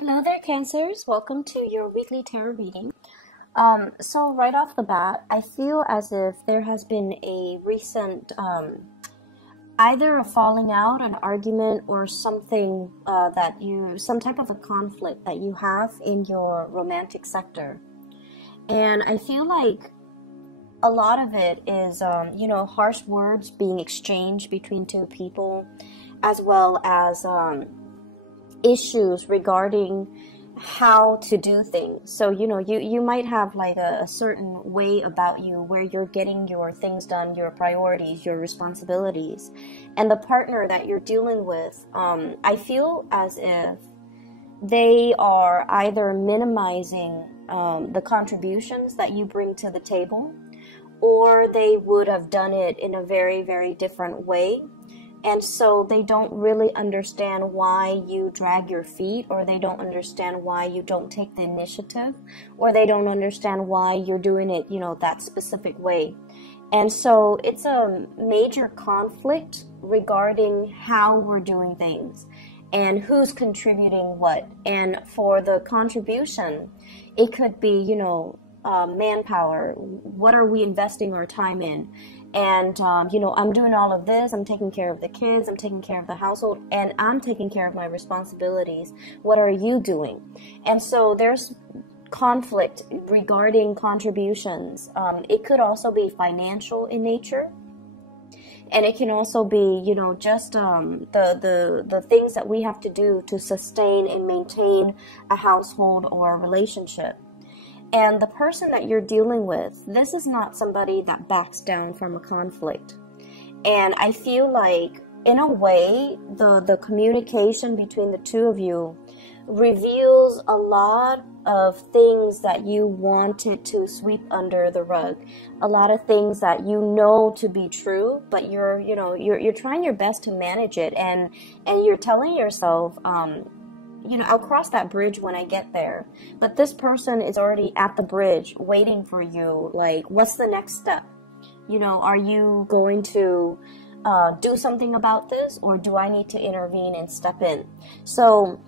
Hello there, Cancers. Welcome to your weekly tarot reading. So right off the bat, I feel as if there has been a recent, either a falling out, an argument, or something some type of a conflict that you have in your romantic sector. And I feel like a lot of it is, harsh words being exchanged between two people, as well as, issues regarding how to do things. So, you might have like a certain way about you where you're getting your things done, your priorities, your responsibilities. And the partner that you're dealing with, I feel as if they are either minimizing the contributions that you bring to the table, or they would have done it in a very, very different way. And so they don't really understand why you drag your feet, or they don't understand why you don't take the initiative, or they don't understand why you're doing it, that specific way. And so it's a major conflict regarding how we're doing things and who's contributing what. And for the contribution, it could be, manpower. What are we investing our time in? And, I'm doing all of this. I'm taking care of the kids. I'm taking care of the household. And I'm taking care of my responsibilities. What are you doing? And so there's conflict regarding contributions. It could also be financial in nature. And it can also be, just the things that we have to do to sustain and maintain a household or a relationship. And the person that you're dealing with, this is not somebody that backs down from a conflict. And I feel like, in a way, the communication between the two of you reveals a lot of things that you wanted to sweep under the rug. A lot of things that you know to be true, but you're trying your best to manage it. And you're telling yourself, I'll cross that bridge when I get there. But this person is already at the bridge waiting for you. Like, what's the next step? Are you going to do something about this, or do I need to intervene and step in? So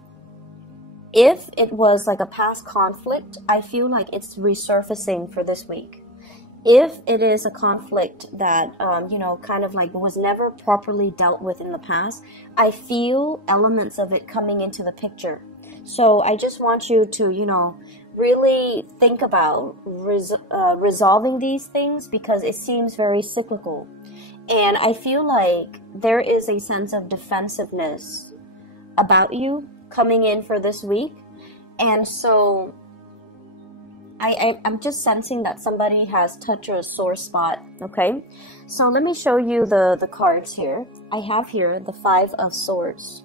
if it was like a past conflict, I feel like it's resurfacing for this week. If it is a conflict that, kind of like was never properly dealt with in the past, I feel elements of it coming into the picture. So I just want you to, really think about resolving these things, because it seems very cyclical. And I feel like there is a sense of defensiveness about you coming in for this week. And so I'm just sensing that somebody has touched a sore spot, okay? So let me show you the cards here. I have here the Five of Swords.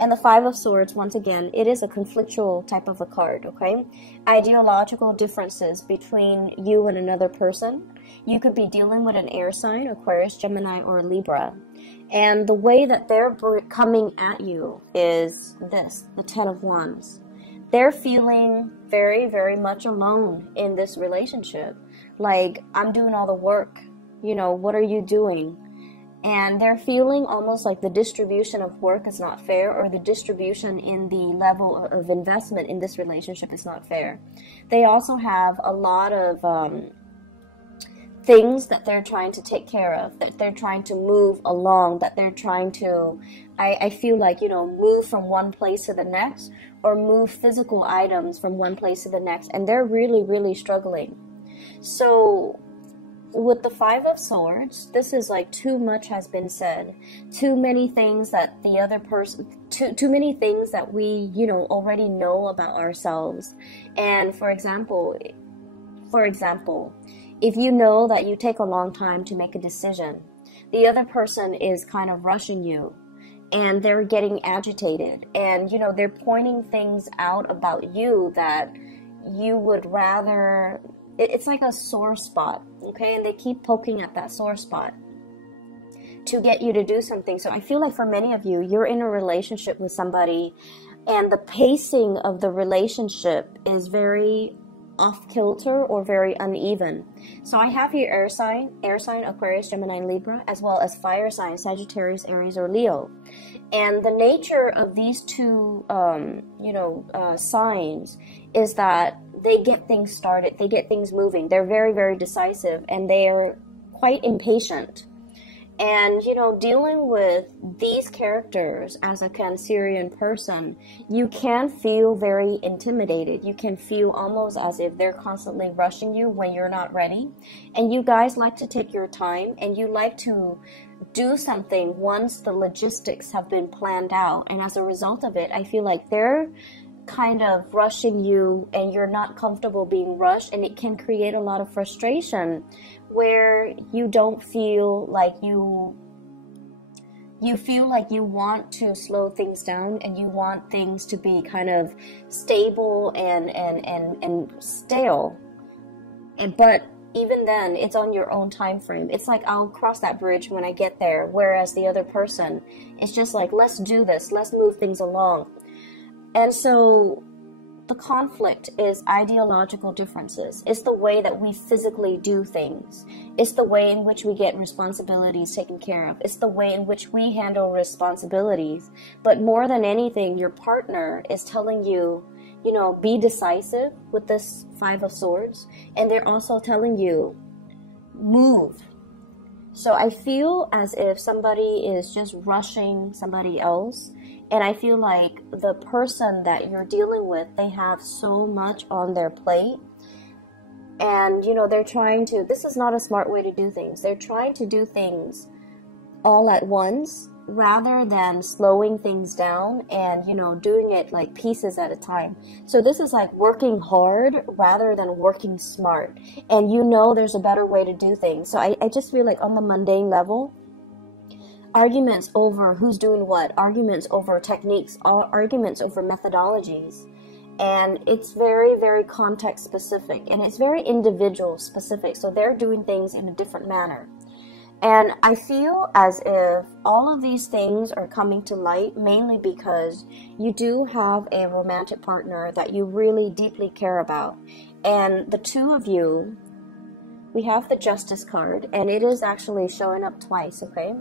And the Five of Swords, once again, it is a conflictual type of a card, okay? Ideological differences between you and another person. You could be dealing with an air sign, Aquarius, Gemini, or Libra. And the way that they're coming at you is this, the Ten of Wands. They're feeling very, very much alone in this relationship. Like, I'm doing all the work. What are you doing? And they're feeling almost like the distribution of work is not fair, or the distribution in the level of investment in this relationship is not fair. They also have a lot of things that they're trying to take care of, that they're trying to move along, that they're trying to, I feel like, move from one place to the next, or move physical items from one place to the next. And they're really, really struggling. So with the Five of Swords, this is like too much has been said. Too many things that the other person, too many things that we, already know about ourselves. And for example, if you know that you take a long time to make a decision, the other person is kind of rushing you, and they're getting agitated, and they're pointing things out about you that you would rather, it's like a sore spot, okay? And they keep poking at that sore spot to get you to do something. So I feel like for many of you, you're in a relationship with somebody, and the pacing of the relationship is very off kilter or very uneven. So I have here air sign, Aquarius, Gemini, and Libra, as well as fire sign, Sagittarius, Aries, or Leo. And the nature of these two, signs is that they get things started, they get things moving. They're very, very decisive, and they are quite impatient. And, dealing with these characters as a Cancerian person, you can feel very intimidated. You can feel almost as if they're constantly rushing you when you're not ready. And you guys like to take your time, and you like to do something once the logistics have been planned out. And as a result of it, I feel like they're kind of rushing you, and you're not comfortable being rushed, and it can create a lot of frustration where you don't feel like you feel like you want to slow things down, and you want things to be kind of stable and stale. But even then, it's on your own time frame. It's like, I'll cross that bridge when I get there, whereas the other person, it's just like, let's do this, let's move things along. And so the conflict is ideological differences. It's the way that we physically do things. It's the way in which we get responsibilities taken care of. It's the way in which we handle responsibilities. But more than anything, your partner is telling you, be decisive with this Five of Swords. And they're also telling you, move. So I feel as if somebody is just rushing somebody else. And I feel like the person that you're dealing with, they have so much on their plate. And, they're trying to, this is not a smart way to do things. They're trying to do things all at once rather than slowing things down and, doing it like pieces at a time. So this is like working hard rather than working smart. And there's a better way to do things. So I just feel like on the mundane level, arguments over who's doing what, arguments over techniques, arguments over methodologies. And it's very, very context specific, and it's very individual specific. So they're doing things in a different manner. And I feel as if all of these things are coming to light mainly because you do have a romantic partner that you really deeply care about. And the two of you, we have the Justice card, and it is actually showing up twice, okay?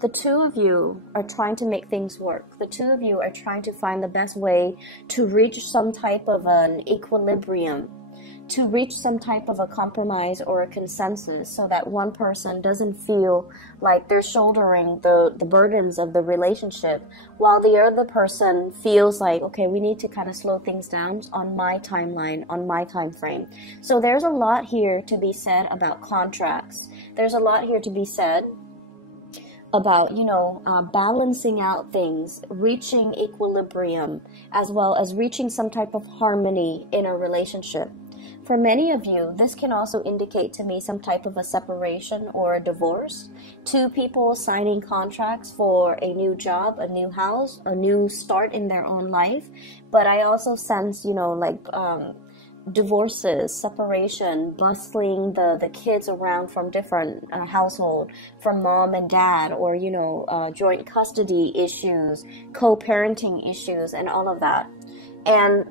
The two of you are trying to make things work. The two of you are trying to find the best way to reach some type of an equilibrium, to reach some type of a compromise or a consensus, so that one person doesn't feel like they're shouldering the burdens of the relationship, while the other person feels like, okay, we need to kind of slow things down on my timeline, on my time frame. So there's a lot here to be said about contracts. There's a lot here to be said about, balancing out things, reaching equilibrium, as well as reaching some type of harmony in a relationship. For many of you, this can also indicate to me some type of a separation or a divorce. Two people signing contracts for a new job, a new house, a new start in their own life. But I also sense, divorces, separation, bustling the kids around from different household, from mom and dad, or joint custody issues, co-parenting issues, and all of that. And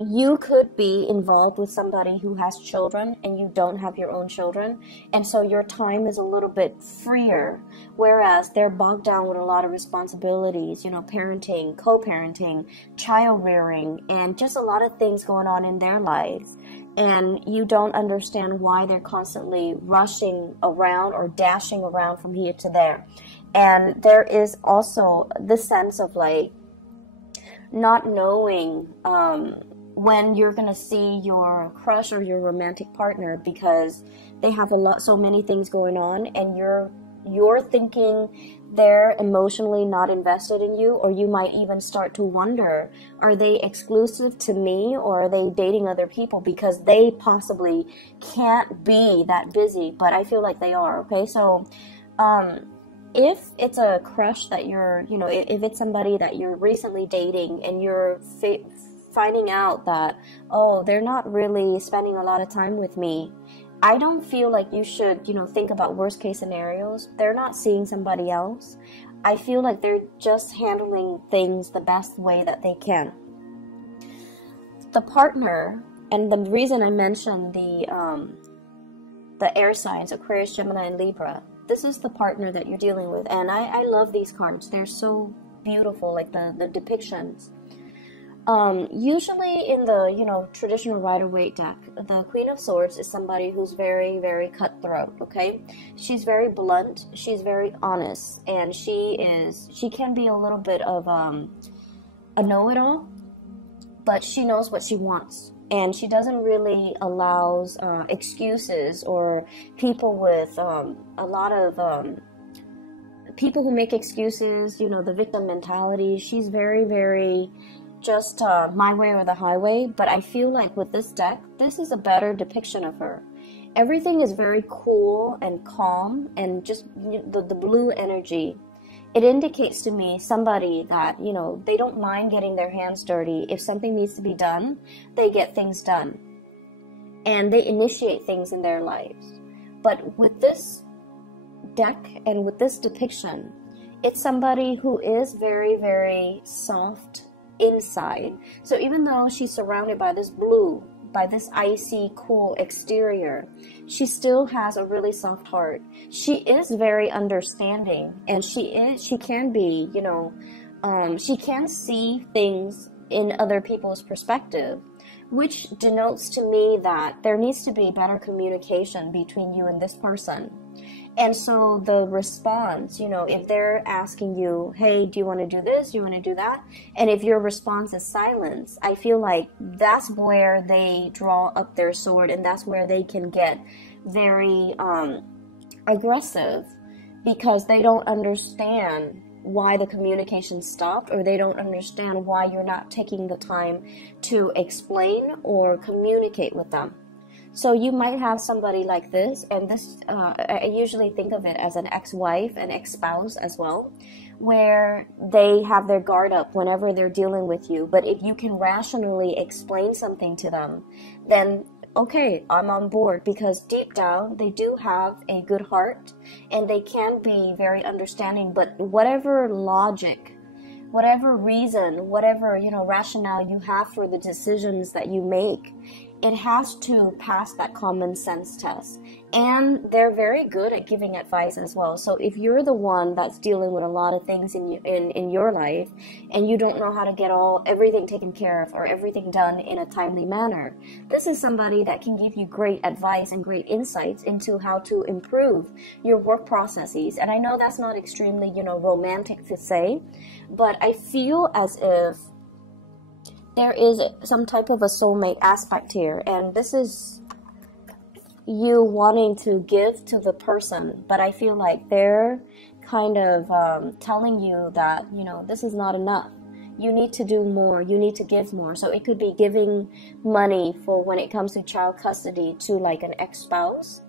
you could be involved with somebody who has children and you don't have your own children, and so your time is a little bit freer, whereas they're bogged down with a lot of responsibilities, parenting, co-parenting, child rearing, and just a lot of things going on in their lives. And you don't understand why they're constantly rushing around or dashing around from here to there. And there is also this sense of like not knowing when you're gonna see your crush or your romantic partner, because they have so many things going on, and you're thinking they're emotionally not invested in you, or you might even start to wonder, are they exclusive to me, or are they dating other people, because they possibly can't be that busy, but I feel like they are. Okay, so if it's a crush that you're, if it's somebody that you're recently dating and you're finding out that, oh, they're not really spending a lot of time with me, I don't feel like you should, think about worst case scenarios. They're not seeing somebody else. I feel like they're just handling things the best way that they can. The partner And the reason I mentioned the air signs, Aquarius, Gemini, and Libra, this is the partner that you're dealing with. And I love these cards. They're so beautiful, like the depictions. Usually in the, you know, traditional Rider-Waite deck, the Queen of Swords is somebody who's very, very cutthroat, okay? She's very blunt, she's very honest, and she can be a little bit of a know-it-all, but she knows what she wants. And she doesn't really allows excuses or people with a lot of people who make excuses, you know, the victim mentality. She's very, very just my way or the highway. But I feel like with this deck, this is a better depiction of her. Everything is very cool and calm, and just the blue energy. It indicates to me somebody that, you know, they don't mind getting their hands dirty. If something needs to be done, they get things done. And they initiate things in their lives. But with this deck and with this depiction, it's somebody who is very, very soft inside. So even though she's surrounded by this blue, by this icy, cool exterior, she still has a really soft heart. She is very understanding, and she can be, you know, she can see things in other people's perspective, which denotes to me that there needs to be better communication between you and this person. And so the response, you know, if they're asking you, hey, do you want to do this? Do you want to do that? And if your response is silence, I feel like that's where they draw up their sword, and that's where they can get very aggressive, because they don't understand why the communication stopped, or they don't understand why you're not taking the time to explain or communicate with them. So you might have somebody like this, and this, I usually think of it as an ex-wife and ex-spouse as well, where they have their guard up whenever they're dealing with you. But if you can rationally explain something to them, then okay, I'm on board, because deep down they do have a good heart and they can be very understanding. But whatever logic, whatever reason, whatever, you know, rationale you have for the decisions that you make, it has to pass that common sense test. And they're very good at giving advice as well. So if you're the one that's dealing with a lot of things in your life, and you don't know how to get everything taken care of or everything done in a timely manner, this is somebody that can give you great advice and great insights into how to improve your work processes. And I know that's not extremely, you know, romantic to say, but I feel as if there is some type of a soulmate aspect here, and this is you wanting to give to the person, but I feel like they're kind of telling you that, you know, this is not enough. You need to do more. You need to give more. So it could be giving money for when it comes to child custody to like an ex-spouse.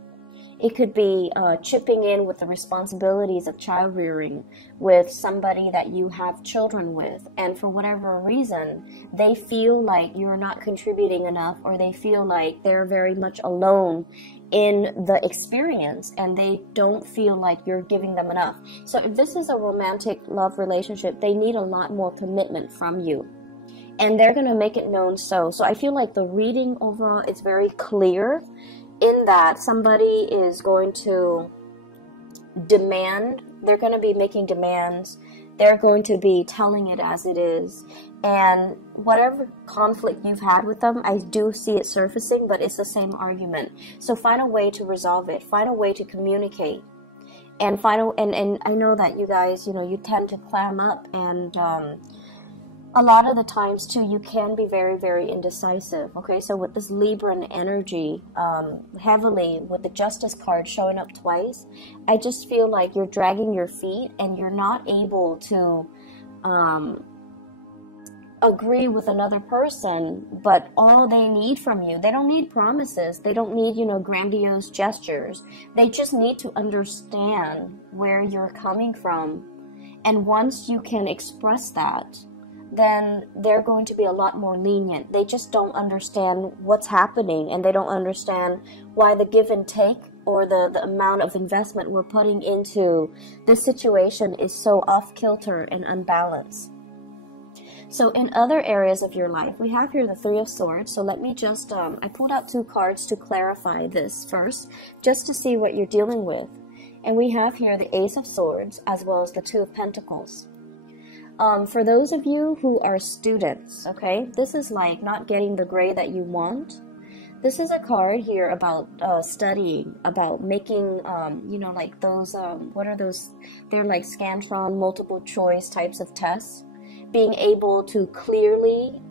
It could be chipping in with the responsibilities of child rearing with somebody that you have children with. And for whatever reason, they feel like you're not contributing enough, or they feel like they're very much alone in the experience and they don't feel like you're giving them enough. So if this is a romantic love relationship, they need a lot more commitment from you. And they're going to make it known so. So I feel like the reading overall is very clear, in that somebody is going to demand, they're going to be making demands, they're going to be telling it as it is, and whatever conflict you've had with them, I do see it surfacing, but it's the same argument. So find a way to resolve it, find a way to communicate, and and I know that you guys, you know, you tend to clam up, and a lot of the times too, you can be very, very indecisive. Okay, so with this Libran energy, heavily with the Justice card showing up twice, I just feel like you're dragging your feet and you're not able to agree with another person. But all they need from you, they don't need promises, they don't need, you know, grandiose gestures. They just need to understand where you're coming from. And once you can express that, then they're going to be a lot more lenient. They just don't understand what's happening, and they don't understand why the give and take, or the amount of investment we're putting into this situation, is so off kilter and unbalanced. So in other areas of your life, we have here the Three of Swords. So let me just, I pulled out 2 cards to clarify this first, just to see what you're dealing with. And we have here the Ace of Swords as well as the Two of Pentacles. For those of you who are students, okay, this is like not getting the grade that you want. This is a card here about studying, about making, you know, like those, what are those? They're like Scantron multiple choice types of tests. Being able to clearly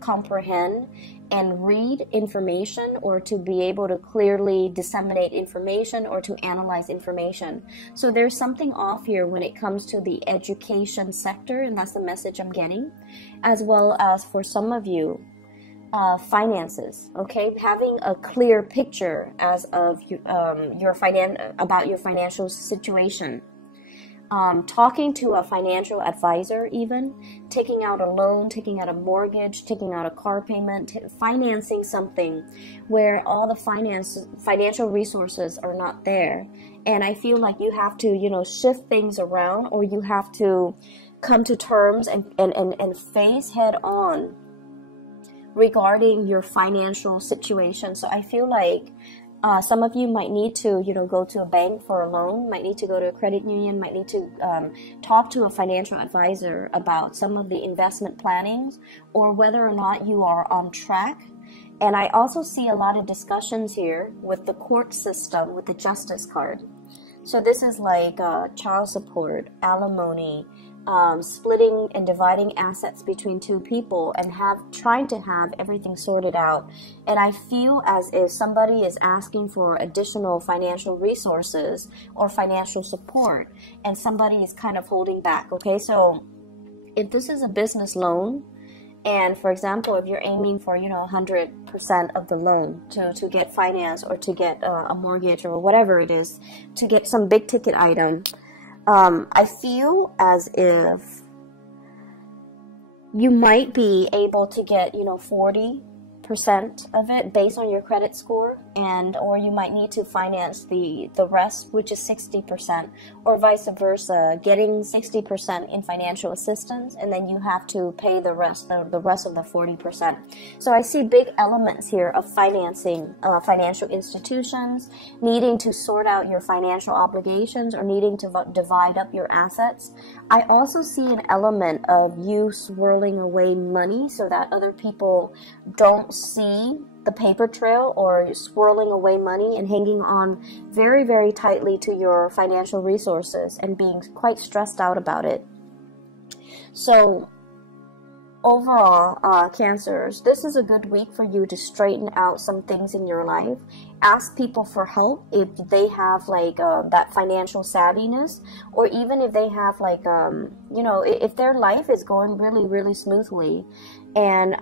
comprehend and read information, or to be able to clearly disseminate information or to analyze information. So there's something off here when it comes to the education sector, and that's the message I'm getting, as well as for some of you, finances, okay? Having a clear picture as of about your financial situation. Talking to a financial advisor, even taking out a loan, taking out a mortgage, taking out a car payment, financing something where all the financial resources are not there. And I feel like you have to, you know, shift things around, or you have to come to terms and face head on regarding your financial situation. So I feel like some of you might need to, you know, go to a bank for a loan, might need to go to a credit union, might need to talk to a financial advisor about some of the investment plannings, or whether or not you are on track. And I also see a lot of discussions here with the court system, with the Justice card. So this is like child support, alimony, splitting and dividing assets between 2 people, and trying to have everything sorted out. And I feel as if somebody is asking for additional financial resources or financial support, and somebody is kind of holding back. Okay, so if this is a business loan, and for example, if you're aiming for, you know, 100% of the loan to get finance, or to get a mortgage, or whatever it is, to get some big ticket item, I feel as if you might be able to get, you know, 40% of it based on your credit score, or you might need to finance the rest, which is 60%, or vice versa, getting 60% in financial assistance, and then you have to pay the rest of the 40%. So I see big elements here of financing financial institutions, needing to sort out your financial obligations, or needing to divide up your assets. I also see an element of you swirling away money so that other people don't see the paper trail, or swirling away money and hanging on very, very tightly to your financial resources and being quite stressed out about it. So overall, Cancers, this is a good week for you to straighten out some things in your life. Ask people for help if they have like that financial savviness, or even if they have like, you know, if their life is going really, really smoothly, and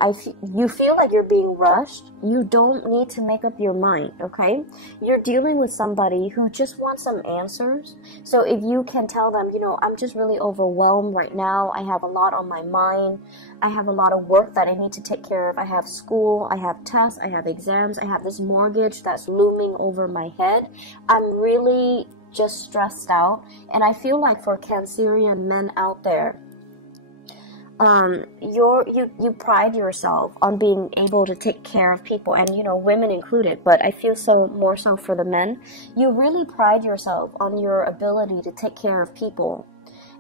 you feel like you're being rushed, you don't need to make up your mind, okay? You're dealing with somebody who just wants some answers. So if you can tell them, you know, I'm just really overwhelmed right now. I have a lot on my mind. I have a lot of work that I need to take care of. I have school, I have tests, I have exams, I have this mortgage that's looming over my head. I'm really just stressed out. And I feel like for Cancerian men out there, you pride yourself on being able to take care of people, and you know, women included, but I feel so more so for the men. You really pride yourself on your ability to take care of people,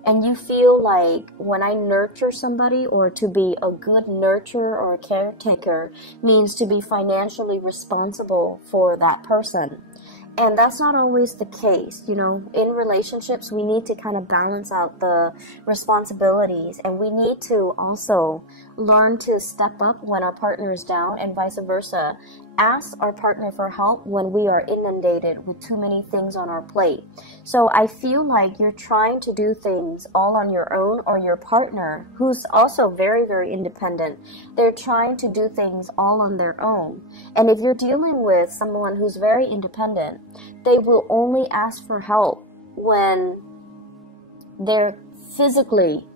and you feel like when I nurture somebody, or to be a good nurturer or a caretaker, means to be financially responsible for that person. And that's not always the case, you know. In relationships, we need to kind of balance out the responsibilities, and we need to also learn to step up when our partner is down, and vice versa. Ask our partner for help when we are inundated with too many things on our plate. So I feel like you're trying to do things all on your own, or your partner, who's also very, very independent, they're trying to do things all on their own. And if you're dealing with someone who's very independent, they will only ask for help when they're physically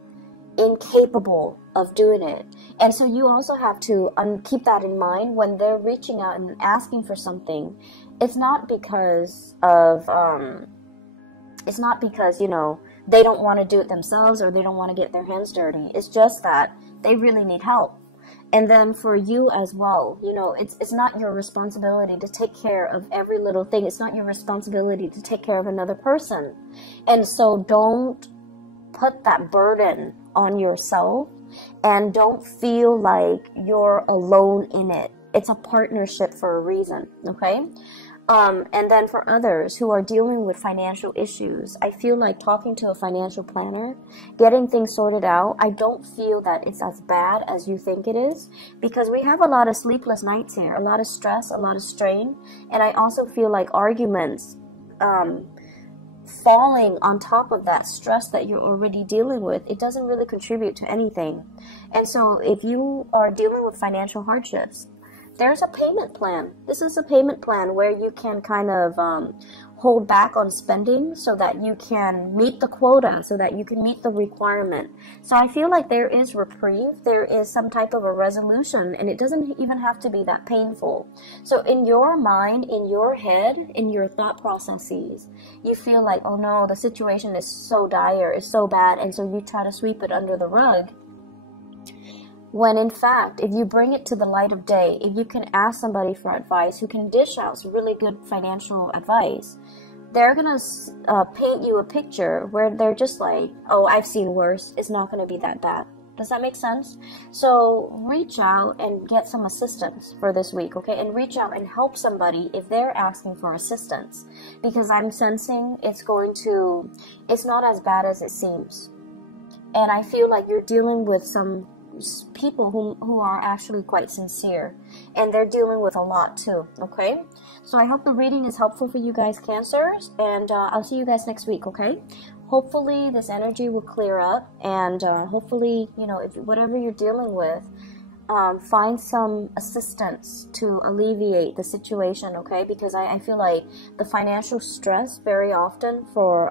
incapable of doing it. And so you also have to keep that in mind when they're reaching out and asking for something. It's not because of you know, they don't want to do it themselves, or they don't want to get their hands dirty. It's just that they really need help. And then for you as well, you know, it's not your responsibility to take care of every little thing. It's not your responsibility to take care of another person. And so don't put that burden on yourself, and don't feel like you're alone in it. It's a partnership for a reason, okay? And then for others who are dealing with financial issues, I feel like talking to a financial planner, getting things sorted out, I don't feel that it's as bad as you think it is, because we have a lot of sleepless nights here, a lot of stress, a lot of strain, and I also feel like arguments falling on top of that stress that you're already dealing with, it doesn't really contribute to anything. And so if you are dealing with financial hardships, there's a payment plan. This is a payment plan where you can kind of hold back on spending so that you can meet the quota, so that you can meet the requirement. So I feel like there is reprieve, there is some type of a resolution, and it doesn't even have to be that painful. So in your mind, in your head, in your thought processes, you feel like, oh no, the situation is so dire, it's so bad, and so you try to sweep it under the rug. When in fact, if you bring it to the light of day, if you can ask somebody for advice who can dish out some really good financial advice, they're going to paint you a picture where they're just like, oh, I've seen worse. It's not going to be that bad. Does that make sense? So reach out and get some assistance for this week, okay? And reach out and help somebody if they're asking for assistance, because I'm sensing it's not as bad as it seems. And I feel like you're dealing with some people who are actually quite sincere, and they're dealing with a lot too, okay? So I hope the reading is helpful for you guys, Cancers, and I'll see you guys next week, okay? Hopefully this energy will clear up, and hopefully, you know, if whatever you're dealing with, find some assistance to alleviate the situation, okay? Because I feel like the financial stress very often for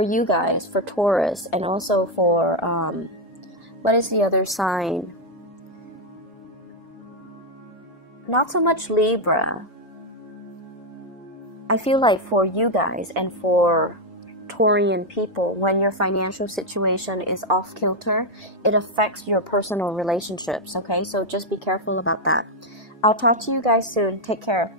you guys, for Taurus, and also for what is the other sign? Not so much Libra. I feel like for you guys and for Taurian people, when your financial situation is off kilter, it affects your personal relationships, okay? So just be careful about that. I'll talk to you guys soon. Take care.